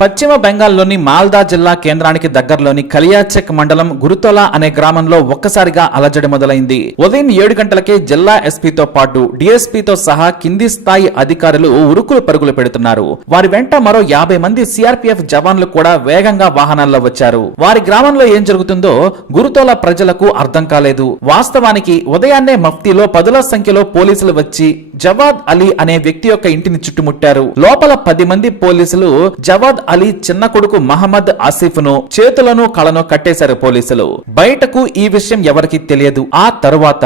పశ్చిమ బెంగాల్లోని మాల్దా జిల్లా కేంద్రానికి దగ్గరలోని కలియాచెక్ మండలం గురుతోలా అనే గ్రామంలో ఒక్కసారిగా అలజడి మొదలైంది. ఉదయం 7 గంటలకే జిల్లా ఎస్పీతో పాటు డీఎస్పీతో సహా కింది స్థాయి అధికారులు ఉరుకులు పరుగులు పెడుతున్నారు. వారి వెంట మరో 50 మంది సిఆర్పీఎఫ్ జవాన్లు కూడా వేగంగా వాహనాల్లో వచ్చారు. వారి గ్రామంలో ఏం జరుగుతుందో గురుతోలా ప్రజలకు అర్థం కాలేదు. వాస్తవానికి ఉదయాన్నే మఫ్తీలో పదుల సంఖ్యలో పోలీసులు వచ్చి జవాద్ అలీ అనే వ్యక్తి యొక్క ఇంటిని చుట్టుముట్టారు. లోపల 10 మంది పోలీసులు జవాద్ అలీ చిన్న కొడుకు మహమ్మద్ ఆసిఫ్ ను చేతులను కళను కట్టేశారు పోలీసులు. బయటకు ఈ విషయం ఎవరికి తెలియదు. ఆ తరువాత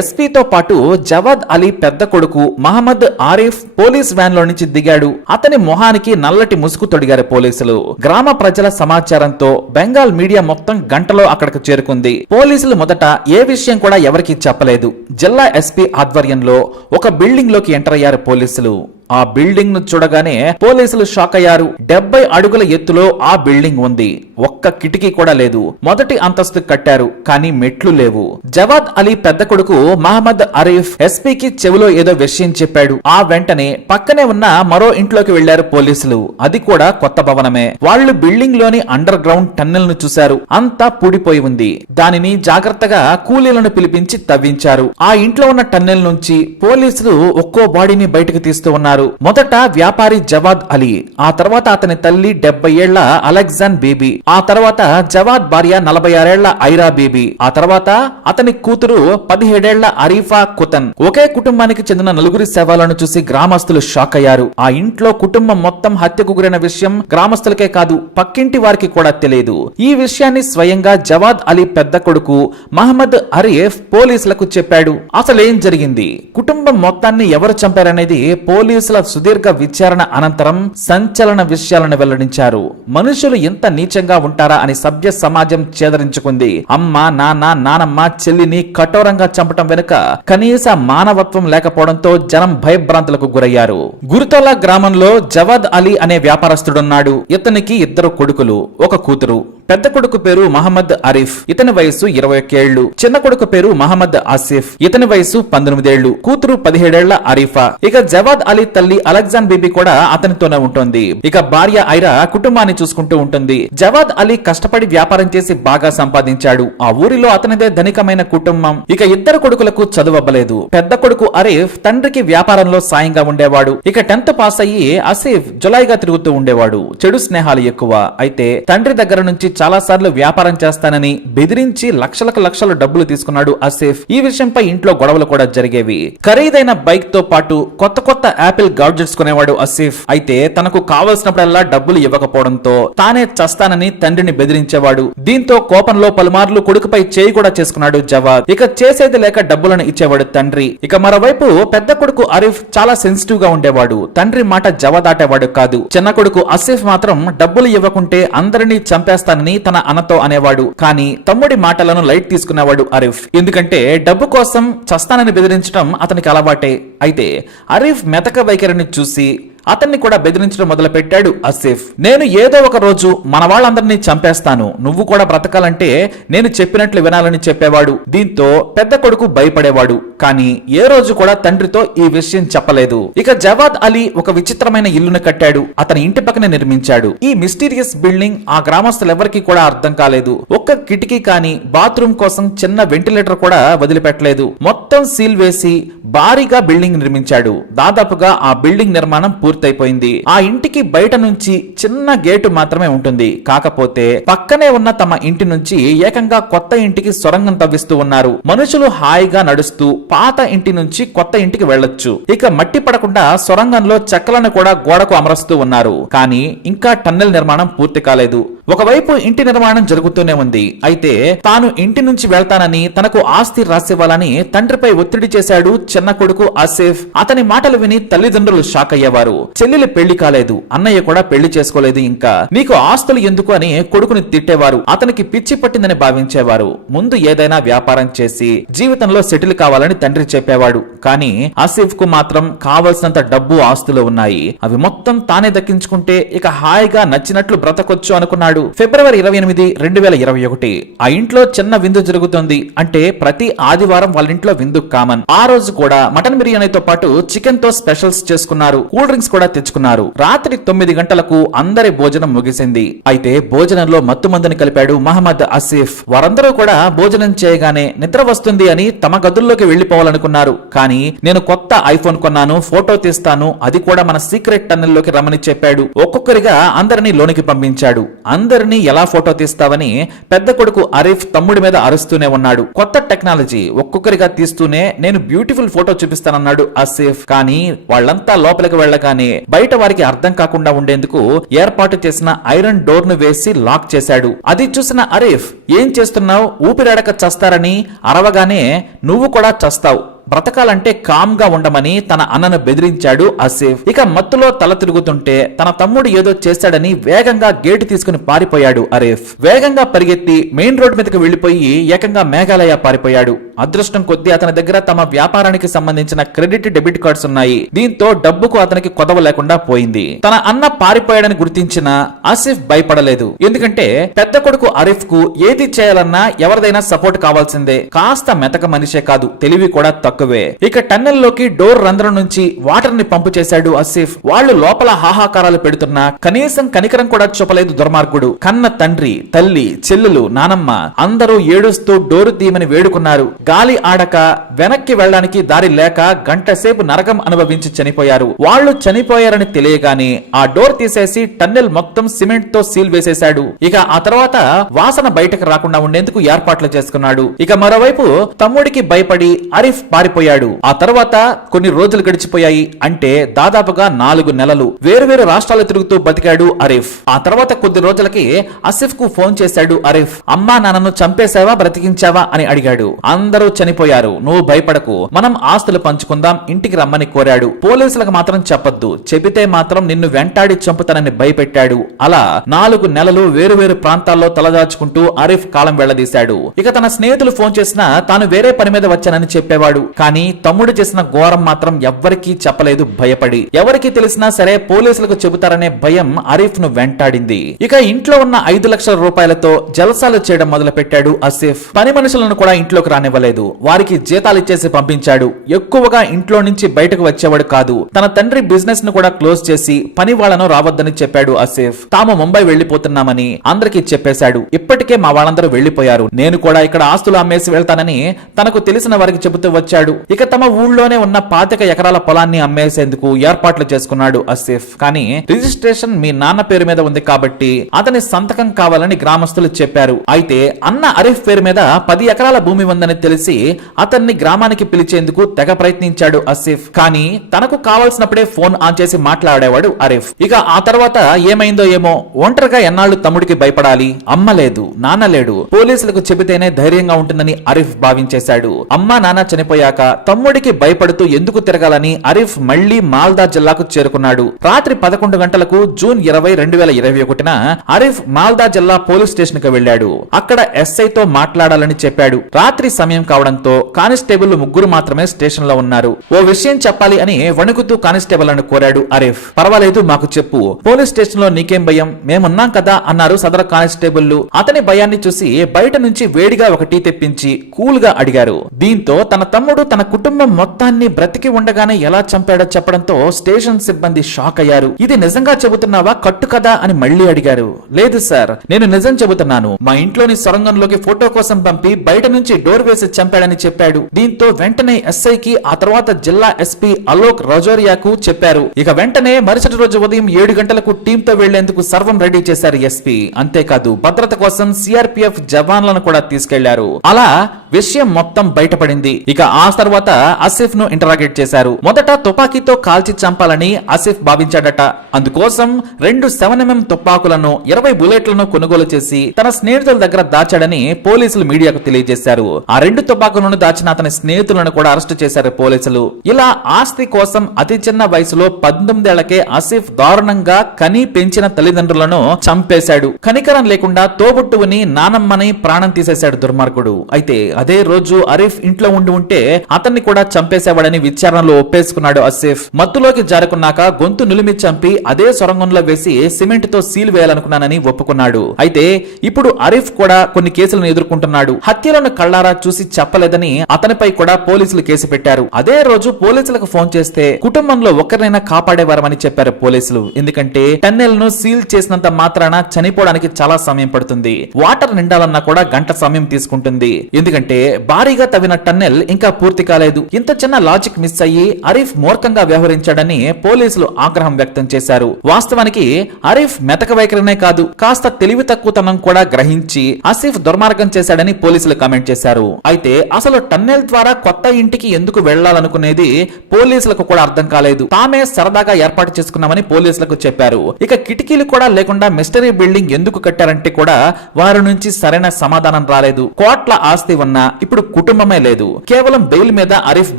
ఎస్పీతో పాటు జవాద్ అలీ పెద్ద కొడుకు మహమ్మద్ ఆరిఫ్ పోలీస్ వ్యాన్ లో నుంచి దిగాడు. అతని మొహానికి నల్లటి ముసుగు తొడిగారు పోలీసులు. గ్రామ ప్రజల సమాచారంతో బెంగాల్ మీడియా మొత్తం గంటలో అక్కడికి చేరుకుంది. పోలీసులు మొదట ఏ విషయం కూడా ఎవరికి చెప్పలేదు. జిల్లా ఎస్పీ ఆధ్వర్యంలో ఒక బిల్డింగ్ లోకి ఎంటర్ అయ్యారు పోలీసులు. ఆ బిల్డింగ్ ను చూడగానే పోలీసులు షాక్ అయ్యారు. 70 అడుగుల ఎత్తులో ఆ బిల్డింగ్ ఉంది. ఒక్క కిటికీ కూడా లేదు. మొదటి అంతస్తు కట్టారు, కానీ మెట్లు లేవు. జవాద్ అలీ పెద్ద కొడుకు మహమ్మద్ ఆరిఫ్ ఎస్పీకి చెవిలో ఏదో విషయం చెప్పాడు. ఆ వెంటనే పక్కనే ఉన్న మరో ఇంట్లోకి వెళ్లారు పోలీసులు. అది కూడా కొత్త భవనమే. వాళ్ళు బిల్డింగ్ లోని అండర్ గ్రౌండ్ టన్నెల్ ను చూశారు. అంతా పూడిపోయి ఉంది. దానిని జాగ్రత్తగా కూలీలను పిలిపించి తవ్వించారు. ఆ ఇంట్లో ఉన్న టన్నెల్ నుంచి పోలీసులు ఒక్కో బాడీని బయటకు తీస్తూ ఉన్నారు. మొదట వ్యాపారి జవాద్ అలీ, ఆ తర్వాత అతని తల్లి 70 ఏళ్ల అలెగ్జాన్ బీబీ, ఆ తర్వాత జవాద్ భార్య 46 ఏళ్ల ఐరా బీబీ, ఆ తర్వాత అతని కూతురు 17 ఏళ్ల అరీఫా కుతన్. ఒకే కుటుంబానికి చెందిన 4 శవాలను చూసి గ్రామస్తులు షాక్ అయ్యారు. ఆ ఇంట్లో కుటుంబం మొత్తం హత్యకు గురైన విషయం గ్రామస్తులకే కాదు, పక్కింటి వారికి కూడా తెలియదు. ఈ విషయాన్ని స్వయంగా జవాద్ అలీ పెద్ద కొడుకు మహమ్మద్ ఆరిఫ్ పోలీసులకు చెప్పాడు. అసలేం జరిగింది, కుటుంబం మొత్తాన్ని ఎవరు చంపారనేది పోలీసుల సుదీర్ఘ విచారణ అనంతరం సంచలన విషయాలను వెల్లడించారు. మనుషులు ఎంత నీచంగా ఉంటారా అని సభ్య సమాజం చేదరించుకుంది. అమ్మ, నాన్న, నానమ్మ, చెల్లిని కఠోరంగా చంపటం వెనుక కనీస మానవత్వం లేకపోవడంతో జనం భయభ్రాంతులకు గురయ్యారు. గురుతోలా గ్రామంలో జవాద్ అలీ అనే వ్యాపారస్తుడున్నాడు. ఇతనికి 2 కొడుకులు, 1 కూతురు. పెద్ద కొడుకు పేరు మహమ్మద్ ఆరిఫ్, ఇతని వయసు 21 ఏళ్లు. చిన్న కొడుకు పేరు మహమ్మద్ ఆసిఫ్, ఇతని వయసు 19 ఏళ్లు. కూతురు 17 ఏళ్ల అరీఫా. ఇక జవాద్ అలీ తల్లి అలెగ్జాన్ బీబీ కూడా అతనితోనే ఉంటుంది. ఇక భార్య ఐరా కుటుంబాన్ని చూసుకుంటూ ఉంటుంది. జవాద్ అలీ కష్టపడి వ్యాపారం చేసి బాగా సంపాదించాడు. ఆ ఊరిలో అతనిదే ధనికమైన కుటుంబం. ఇక 2 కొడుకులకు చదువవ్వలేదు. పెద్ద కొడుకు ఆరిఫ్ తండ్రికి వ్యాపారంలో సాయంగా ఉండేవాడు. ఇక 10th పాస్ అయ్యి ఆసిఫ్ జులాయిగా తిరుగుతూ ఉండేవాడు. చెడు స్నేహాలు ఎక్కువ. అయితే తండ్రి దగ్గర నుంచి చాలా సార్లు వ్యాపారం చేస్తానని బెదిరించి లక్షలు డబ్బులు తీసుకున్నాడు ఆసిఫ్. ఈ విషయంపై ఇంట్లో గొడవలు కూడా జరిగేవి. ఖరీదైన బైక్ తో పాటు కొత్త యాపిల్ గాడ్జెట్స్ కొనేవాడు ఆసిఫ్. అయితే తనకు కావలసినప్పుడల్లా డబ్బులు ఇవ్వకపోవడంతో తానే చస్తానని తండ్రిని బెదిరించేవాడు. దీంతో కోపంలో పలుమార్లు కొడుకుపై చేయి కూడా చేసుకున్నాడు జవాద్. ఇక చేసేది లేక డబ్బులను ఇచ్చేవాడు తండ్రి. ఇక మరోవైపు పెద్ద కొడుకు ఆరిఫ్ చాలా సెన్సిటివ్ గా ఉండేవాడు. తండ్రి మాట జవదాటేవాడు కాదు. చిన్న కొడుకు ఆసిఫ్ మాత్రం డబ్బులు ఇవ్వకుంటే అందరినీ చంపేస్తానని తన అన్నతో అనేవాడు. కానీ తమ్ముడి మాటలను లైట్ తీసుకునేవాడు ఆరిఫ్. ఎందుకంటే డబ్బు కోసం చస్తానని బెదిరించడం అతనికి అలవాటే. అయితే ఆరిఫ్ మెతక వైఖరిని చూసి అతన్ని కూడా బెదిరించడం మొదలు పెట్టాడు ఆసిఫ్. నేను ఏదో ఒక రోజు మన వాళ్ళందరినీ చంపేస్తాను, నువ్వు కూడా బ్రతకాలంటే నేను చెప్పినట్లు వినాలని చెప్పేవాడు. దీంతో పెద్ద కొడుకు భయపడేవాడు. కానీ ఏ రోజు కూడా తండ్రితో ఈ విషయం చెప్పలేదు. ఇక జవాద్ అలీ ఒక విచిత్రమైన ఇల్లును కట్టాడు. అతని ఇంటి పక్కనే నిర్మించాడు. ఈ మిస్టీరియస్ బిల్డింగ్ ఆ గ్రామస్తులెవరికి కూడా అర్థం కాలేదు. ఒక్క కిటికీ కానీ బాత్రూమ్ కోసం చిన్న వెంటిలేటర్ కూడా వదిలిపెట్టలేదు. మొత్తం సీల్ వేసి భారీగా బిల్డింగ్ నిర్మించాడు. దాదాపుగా ఆ బిల్డింగ్ నిర్మాణం పూర్తయిపోయింది. ఆ ఇంటికి బయట నుంచి చిన్న గేటు మాత్రమే ఉంటుంది. కాకపోతే పక్కనే ఉన్న తమ ఇంటి నుంచి ఏకంగా కొత్త ఇంటికి సొరంగం తవ్విస్తూ ఉన్నారు. మనుషులు హాయిగా నడుస్తూ పాత ఇంటి నుంచి కొత్త ఇంటికి వెళ్లొచ్చు. ఇక మట్టి పడకుండా సొరంగంలో చెక్కలను కూడా గోడకు అమరుస్తూ ఉన్నారు. కానీ ఇంకా టన్నెల్ నిర్మాణం పూర్తి కాలేదు. ఒకవైపు ఇంటి నిర్మాణం జరుగుతూనే ఉంది. అయితే తాను ఇంటి నుంచి వెళ్తానని, తనకు ఆస్తి రాసివ్వాలని తండ్రిపై ఒత్తిడి చేశాడు చిన్న కొడుకు ఆసిఫ్. అతని మాటలు విని తల్లిదండ్రులు షాక్ అయ్యేవారు. చెల్లెలి పెళ్లి కాలేదు, అన్నయ్య కూడా పెళ్లి చేసుకోలేదు, ఇంకా నీకు ఆస్తులు ఎందుకు అని కొడుకుని తిట్టేవారు. అతనికి పిచ్చి పట్టిందని భావించేవారు. ముందు ఏదైనా వ్యాపారం చేసి జీవితంలో సెటిల్ కావాలని తండ్రి చెప్పేవాడు. కానీ ఆసిఫ్ కు మాత్రం కావలసినంత డబ్బు, ఆస్తులు ఉన్నాయి. అవి మొత్తం తానే దక్కించుకుంటే ఇక హాయిగా నచ్చినట్లు బ్రతకొచ్చు అనుకున్నాడు చేస్తున్నాడు. ఫిబ్రవరి 28, 2021 ఆ ఇంట్లో చిన్న విందు జరుగుతుంది. అంటే ప్రతి ఆదివారం వాళ్ళ ఇంట్లో విందు కామన్. ఆ రోజు కూడా మటన్ బిర్యానీతో పాటు చికెన్ తో స్పెషల్స్ చేసుకున్నారు. కూల్ డ్రింక్స్ కూడా తెచ్చుకున్నారు. రాత్రి 9 గంటలకు అందరి భోజనం ముగిసింది. అయితే భోజనంలో మత్తుమందుని కలిపాడు మహమ్మద్ ఆసిఫ్. వారందరూ కూడా భోజనం చేయగానే నిద్ర వస్తుంది అని తమ గదుల్లోకి వెళ్లిపోవాలనుకున్నారు. కానీ నేను కొత్త ఐఫోన్ కొన్నాను, ఫోటో తీస్తాను, అది కూడా మన సీక్రెట్ టన్నెల్ లోకి రమ్మని చెప్పాడు. ఒక్కొక్కరిగా అందరినీ లోనికి పంపించాడు. అందరినీ ఎలా ఫోటో తీస్తావని పెద్ద కొడుకు ఆరిఫ్ తమ్ముడి మీద అరుస్తూనే ఉన్నాడు. కొత్త టెక్నాలజీ ఒక్కొక్కరిగా తీస్తూనే నేను బ్యూటిఫుల్ ఫోటో చూపిస్తానన్నాడు ఆసిఫ్. కానీ వాళ్ళంతా లోపలికి వెళ్లగానే బయట వారికి అర్థం కాకుండా ఉండేందుకు ఏర్పాటు చేసిన ఐరన్ డోర్ ను వేసి లాక్ చేశాడు. అది చూసిన ఆరిఫ్, ఏం చేస్తున్నావు, ఊపిరాడక చస్తారని అరవగానే నువ్వు కూడా చస్తావు, బ్రతకాలంటే కామ్ గా ఉండమని తన అన్నను బెదిరించాడు ఆసిఫ్. ఇక మత్తులో తల తిరుగుతుంటే తన తమ్ముడు ఏదో చేశాడని వేగంగా గేటు తీసుకుని పారిపోయాడు ఆరిఫ్. వేగంగా పరిగెత్తి మెయిన్ రోడ్ మీదకి వెళ్లిపోయి ఏకంగా మేఘాలయ పారిపోయాడు. అదృష్టం కొద్దీ అతని దగ్గర తమ వ్యాపారానికి సంబంధించిన క్రెడిట్ డెబిట్ కార్డ్స్ ఉన్నాయి. దీంతో డబ్బుకు అతనికి కొదవ లేకుండా పోయింది. తన అన్న పారిపోయాడని గుర్తించిన ఆసిఫ్ భయపడలేదు. ఎందుకంటే పెద్ద కొడుకు ఆరిఫ్ కు ఏది చేయాలన్నా ఎవరిదైనా సపోర్ట్ కావాల్సిందే. కాస్త మెతక మనిషే కాదు, తెలివి కూడా తక్కువే. ఇక టన్నెల్ లోకి డోర్ రంధ్రం నుంచి వాటర్ ని పంపు చేశాడు ఆసిఫ్. వాళ్ళు లోపల హాహాకారాలు పెడుతున్నా కనీసం కనికరం కూడా చూపలేదు దుర్మార్గుడు. కన్న తండ్రి, తల్లి, చెల్లెలు, నానమ్మ అందరూ ఏడుస్తూ డోరు తీయమని వేడుకున్నారు. గాలి ఆడక వెనక్కి వెళ్లడానికి దారి లేక గంట సేపు నరకం అనుభవించి చనిపోయారు. వాళ్ళు చనిపోయారని తెలియగానే ఆ డోర్ తీసేసి టన్నెల్ మొత్తం సిమెంట్ తో సీల్ వేసేశాడు. ఇక ఆ తర్వాత వాసన బయటకు రాకుండా ఉండేందుకు ఏర్పాట్లు చేసుకున్నాడు. ఇక మరోవైపు తమ్ముడికి భయపడి ఆరిఫ్ పారిపోయాడు. ఆ తర్వాత కొన్ని రోజులు గడిచిపోయాయి. అంటే దాదాపుగా 4 నెలలు వేరువేరు రాష్ట్రాలు తిరుగుతూ బతికాడు ఆరిఫ్. ఆ తర్వాత కొద్ది రోజులకి ఆసిఫ్ కు ఫోన్ చేశాడు ఆరిఫ్. అమ్మా నాన్నను చంపేశావా, బ్రతికించావా అని అడిగాడు. అందరూ చనిపోయారు, నువ్వు భయపడకు, మనం ఆస్తులు పంచుకుందాం, ఇంటికి రమ్మని కోరాడు. పోలీసులకు మాత్రం చెప్పొద్దు, చెబితే మాత్రం నిన్ను వెంటాడి చంపుతానని భయపెట్టాడు. అలా 4 నెలలు వేరువేరు ప్రాంతాల్లో తలదాచుకుంటూ ఆరిఫ్ కాలం వెళ్లదీశాడు. ఇక తన స్నేహితులు ఫోన్ చేసినా తాను వేరే పని మీద వచ్చానని చెప్పేవాడు. కానీ తమ్ముడు చేసిన ఘోరం మాత్రం ఎవ్వరికీ చెప్పలేదు భయపడి. ఎవరికి తెలిసినా సరే పోలీసులకు చెబుతారనే భయం ఆరిఫ్ ను వెంటాడింది. ఇక ఇంట్లో ఉన్న 5 లక్షల రూపాయలతో జల్సాలు చేయడం మొదలు పెట్టాడు ఆసిఫ్. పని మనుషులను కూడా ఇంట్లోకి రానివ్వలేదు. వారికి జీతాలు ఇచ్చేసి పంపించాడు. ఎక్కువగా ఇంట్లో నుంచి బయటకు వచ్చేవాడు కాదు. తన తండ్రి బిజినెస్ ను కూడా క్లోజ్ చేసి పని వాళ్లను రావద్దని చెప్పాడు ఆసిఫ్. తాము ముంబై వెళ్లిపోతున్నామని అందరికీ చెప్పేశాడు. ఇప్పటికే మా వాళ్ళందరూ వెళ్లిపోయారు, నేను కూడా ఇక్కడ ఆస్తులు అమ్మేసి వెళ్తానని తనకు తెలిసిన వారికి చెబుతూ వచ్చాడు. ఇక తమ ఊళ్ళోనే ఉన్న 25 ఎకరాల పొలాన్ని అమ్మేసేందుకు ఏర్పాట్లు చేసుకున్నాడు ఆసిఫ్. కానీ రిజిస్ట్రేషన్ మీ నాన్న పేరు మీద ఉంది కాబట్టి అతని సంతకం కావాలని గ్రామస్తులు చెప్పారు. అయితే అన్న ఆరిఫ్ పేరు మీద 10 ఎకరాల భూమి ఉందని తెలిసి అతన్ని గ్రామానికి పిలిచేందుకు తెగ ప్రయత్నించాడు ఆసిఫ్. కానీ తనకు కావాల్సినప్పుడే ఫోన్ ఆన్ చేసి మాట్లాడేవాడు ఆరిఫ్. ఇక ఆ తర్వాత ఏమైందో ఏమో, ఒంటరిగా ఎన్నాళ్లు తమ్ముడికి భయపడాలి, అమ్మ లేదు, నాన్న లేడు, పోలీసులకు చెబితేనే ధైర్యంగా ఉంటుందని ఆరిఫ్ భావించేశాడు. అమ్మా నాన్న చనిపోయాక తమ్ముడికి భయపడుతూ ఎందుకు తిరగాలని ఆరిఫ్ మళ్లీ మాల్దా జిల్లాకు చేరుకున్నాడు. రాత్రి 11 గంటలకు జూన్ 20, 2021న ఆరిఫ్ మాల్దా జిల్లా పోలీస్ స్టేషన్ కు వెళ్లాడు. అక్కడ ఎస్ఐతో మాట్లాడాలని చెప్పాడు. రాత్రి సమయం కావడంతో కానిస్టేబుల్ 3 మాత్రమే స్టేషన్ లో ఉన్నారు. ఓ విషయం చెప్పాలి అని వణుకుతూ కానిస్టేబుల్ ను కోరాడు ఆరిఫ్. పర్వాలేదు మాకు చెప్పు, పోలీస్ స్టేషన్ లో నీకేం భయం, మేమున్నాం కదా అన్నారు సదరు కానిస్టేబుల్. అతని భయాన్ని చూసి బయట నుంచి వేడిగా ఒక టీ తెప్పించి కూల్ గా అడిగారు. దీంతో తన తమ్ముడు తన కుటుంబం మొత్తాన్ని బ్రతికి ఉండగానే ఎలా చంపాడో చెప్పడంతో స్టేషన్ సిబ్బంది షాక్ అయ్యారు. ఇది నిజంగా చెబుతున్నావా, కట్టు కదా అని మళ్లీ అడిగారు. లేదు సార్, నేను నిజం చెబుతున్నాను, మా ఇంట్లోని సొరంగంలోకి ఫోటో కోసం పంపి బయట నుంచి డోర్ వేసి చంపాడని చెప్పాడు. దీంతో వెంటనే ఎస్ఐకి, ఆ తర్వాత జిల్లా ఎస్పీ అలోక్ రజోరియాకు చెప్పారు. ఇక వెంటనే మరుసటి రోజు ఉదయం 7 గంటలకు టీమ్ తో వెళ్లేందుకు సర్వం రెడీ చేశారు ఎస్పీ. అంతేకాదు భద్రత కోసం సిఆర్పిఎఫ్ జవాన్లను కూడా తీసుకెళ్లారు. అలా విషయం మొత్తం బయటపడింది. ఇక ఆ తర్వాత ఆసిఫ్ ను ఇంటరాగేట్ చేశారు. మొదట తుపాకీతో కాల్చి చంపాలని ఆసిఫ్ భావించాడట. అందుకోసం 2 7mm తుపాకులను 20 బుల్లెట్లను కొనుగోలు చేసి తన స్నేహితుల దగ్గర దాచాడని పోలీసులు మీడియాకు తెలియజేశారు. ఆ 2 తుపాకులను దాచిన అతని స్నేహితులను కూడా అరెస్టు చేశారు పోలీసులు. ఇలా ఆస్తి కోసం అతి చిన్న వయసులో 19 ఏళ్లకే ఆసిఫ్ దారుణంగా కని పెంచిన తల్లిదండ్రులను చంపేశాడు. కనికరం లేకుండా తోబుట్టువుని, నానమ్మని ప్రాణం తీసేశాడు దుర్మార్గుడు. అయితే అదే రోజు ఆరిఫ్ ఇంట్లో ఉండి ఉంటే అతన్ని కూడా చంపేసేవాడని విచారణలో ఒప్పేసుకున్నాడు ఆసిఫ్. మత్తులోకి జారుకున్నాక గొంతు నులిమి చంపి అదే సొరంగంలో వేసి సిమెంట్ తో సీల్ వేయాలనుకున్నానని ఒప్పుకున్నాడు. అయితే ఇప్పుడు ఆరిఫ్ కూడా కొన్ని కేసులను ఎదుర్కొంటున్నాడు. హత్యలను కళ్లారా చూసి చెప్పలేదని అతనిపై కూడా పోలీసులు కేసు పెట్టారు. అదే రోజు పోలీసులకు ఫోన్ చేస్తే కుటుంబంలో ఒకరినైనా కాపాడేవారమని చెప్పారు పోలీసులు. ఎందుకంటే టన్నెల్ ను సీల్ చేసినంత మాత్రాన చనిపోవడానికి చాలా సమయం పడుతుంది. వాటర్ నిండాలన్నా కూడా గంట సమయం తీసుకుంటుంది. ఎందుకంటే భారీగా తవ్విన టన్నెల్ ఇంకా పూర్తి కాలేదు. ఇంత చిన్న లాజిక్ మిస్ అయ్యి ఆరిఫ్ మూర్ఖంగా వ్యవహరించాడని పోలీసులు ఆగ్రహం వ్యక్తం చేశారు. వాస్తవానికి ఆరిఫ్ మెతక వైఖరినే కాదు, కాస్త తెలివి తక్కువతనం కూడా గ్రహించి ఆసిఫ్ దుర్మార్గం చేశాడని పోలీసులు కామెంట్ చేశారు. అయితే అసలు టన్నెల్ ద్వారా కొత్త ఇంటికి ఎందుకు వెళ్లాలనుకునేది పోలీసులకు కూడా అర్థం కాలేదు. తామే సరదాగా ఏర్పాటు చేసుకున్నామని పోలీసులకు చెప్పారు. ఇక కిటికీలు కూడా లేకుండా మిస్టరీ బిల్డింగ్ ఎందుకు కట్టారంటే కూడా వారి నుంచి సరైన సమాధానం రాలేదు. కోట్ల ఆస్తి ఉన్నా ఇప్పుడు కుటుంబమే లేదు. కేవలం బెయిల్ మీద ఆరిఫ్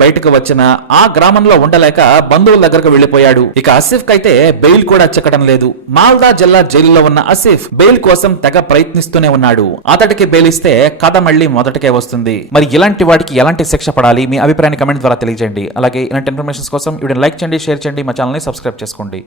బయటకు వచ్చిన ఆ గ్రామంలో ఉండలేక బంధువుల దగ్గరకు వెళ్లిపోయాడు. ఇక ఆసిఫ్ కైతే బెయిల్ కూడా చిక్కడం లేదు. మాల్దా జిల్లా జైలులో ఉన్న ఆసిఫ్ బెయిల్ కోసం తెగ ప్రయత్నిస్తూనే ఉన్నాడు. అతడికి బెయిల్ ఇస్తే కథ మళ్ళీ మొదటికే వస్తుంది. మరి ఇలాంటి వాడికి ఎలాంటి శిక్ష పడాలి? మీ అభిప్రాయాన్ని కమెంట్ ద్వారా తెలియజేయండి. అలాగే ఇలాంటి ఇన్ఫర్మేషన్ కోసం వీడియోని లైక్ చేయండి, షేర్ చేయండి, మా ఛానల్ ని సబ్స్క్రైబ్ చేసుకోండి.